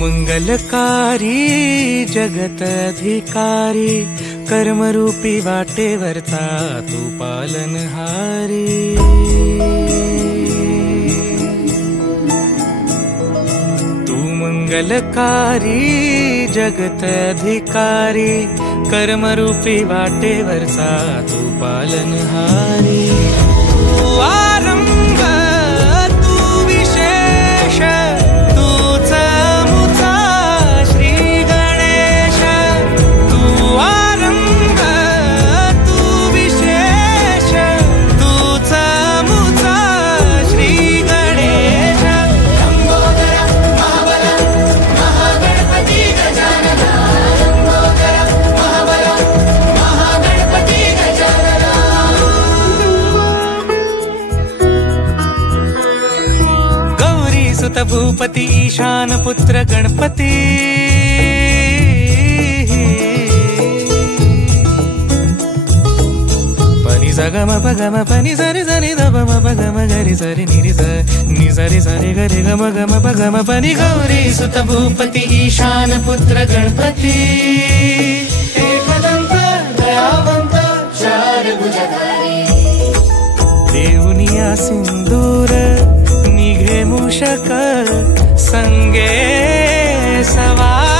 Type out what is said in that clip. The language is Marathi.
मंगलकारी जगत अधिकारी कर्मरूपी वाटेवरचा तू पालनहारी। तू मंगलकारी जगत अधिकारी कर्मरूपी वाटेवरचा तू पालनहारी। तू आरंभ तू विशेष भूपती ईशान पुत्र गणपती। पनि सगम पगम पनि सरि सरि धम पगम गरि सरि निरि स नि सरि सरि गरि गम गम पगम पनि गौरी सुत भूपती ईशान पुत्र गणपती। एकदंत दयावंत चार भुजधारी देऊनिया सिंदूर निघे मूषक संगे सवार।